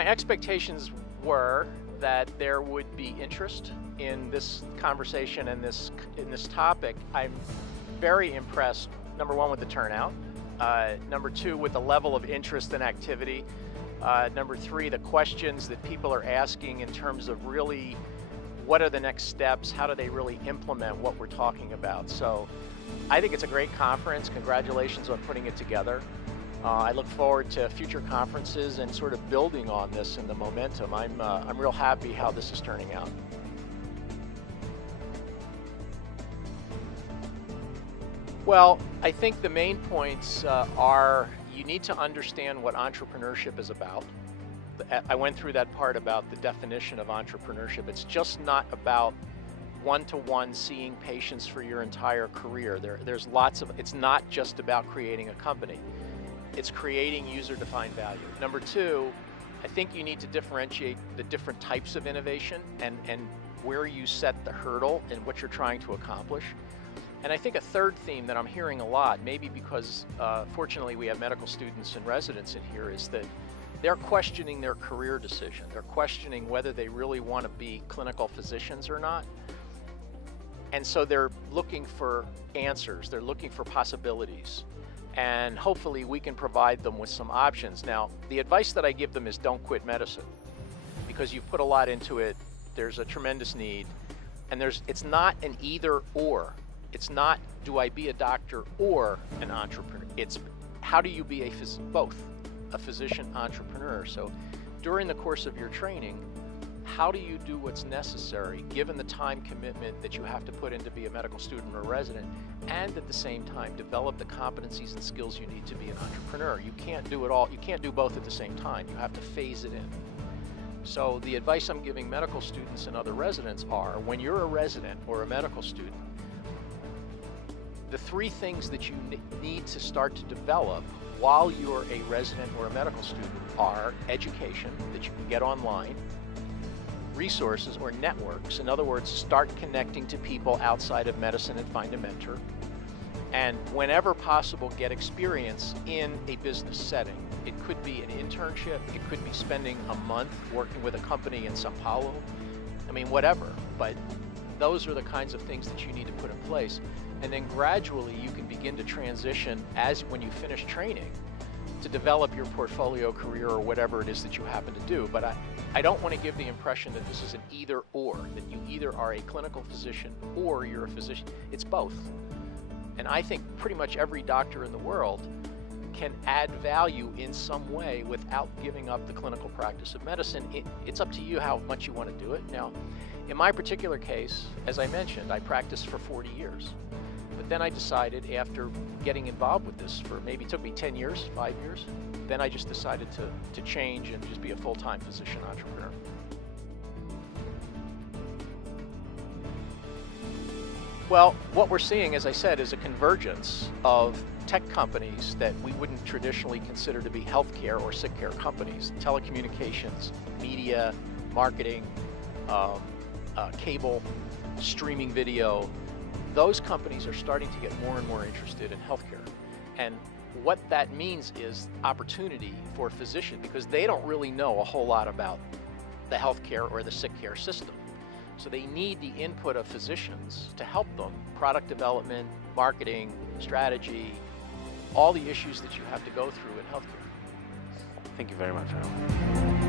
My expectations were that there would be interest in this conversation and in this topic. I'm very impressed, number one, with the turnout, number two, with the level of interest and activity, number three, the questions that people are asking in terms of really what are the next steps, how do they really implement what we're talking about. So I think it's a great conference. Congratulations on putting it together. I look forward to future conferences and sort of building on this and the momentum. I'm real happy how this is turning out. Well, I think the main points are you need to understand what entrepreneurship is about. I went through that part about the definition of entrepreneurship. It's just not about one-to-one seeing patients for your entire career. There's lots of, it's not just about creating a company. It's creating user-defined value. Number two, I think you need to differentiate the different types of innovation and where you set the hurdle and what you're trying to accomplish. And I think a third theme that I'm hearing a lot, maybe because fortunately we have medical students and residents in here, is that they're questioning their career decision. They're questioning whether they really want to be clinical physicians or not. And so they're looking for answers. They're looking for possibilities. And hopefully we can provide them with some options. Now, the advice that I give them is don't quit medicine, because you've put a lot into it. There's a tremendous need, and it's not an either or. It's not, do I be a doctor or an entrepreneur? It's how do you be both a physician entrepreneur? So during the course of your training, how do you do what's necessary given the time commitment that you have to put in to be a medical student or resident, and at the same time develop the competencies and skills you need to be an entrepreneur? You can't do it all. You can't do both at the same time. You have to phase it in. So the advice I'm giving medical students and other residents are, when you're a resident or a medical student, the three things that you need to start to develop while you're a resident or a medical student are education that you can get online, resources or networks. In other words, start connecting to people outside of medicine and find a mentor. And whenever possible, get experience in a business setting. It could be an internship, it could be spending a month working with a company in Sao Paulo. I mean, whatever, but those are the kinds of things that you need to put in place. And then gradually you can begin to transition when you finish training to develop your portfolio career or whatever it is that you happen to do. But I don't want to give the impression that this is an either or, that you either are a clinical physician or you're a physician. It's both. And I think pretty much every doctor in the world can add value in some way without giving up the clinical practice of medicine. It's up to you how much you want to do it. Now, in my particular case, as I mentioned, I practiced for 40 years. But then I decided, after getting involved with this for maybe, it took me 10 years, 5 years, then I just decided to change and just be a full-time physician entrepreneur. Well, what we're seeing, as I said, is a convergence of tech companies that we wouldn't traditionally consider to be healthcare or sick care companies. Telecommunications, media, marketing, cable, streaming video. Those companies are starting to get more and more interested in healthcare. And what that means is opportunity for a physician, because they don't really know a whole lot about the healthcare or the sick care system. So they need the input of physicians to help them, product development, marketing, strategy, all the issues that you have to go through in healthcare. Thank you very much, Arlen.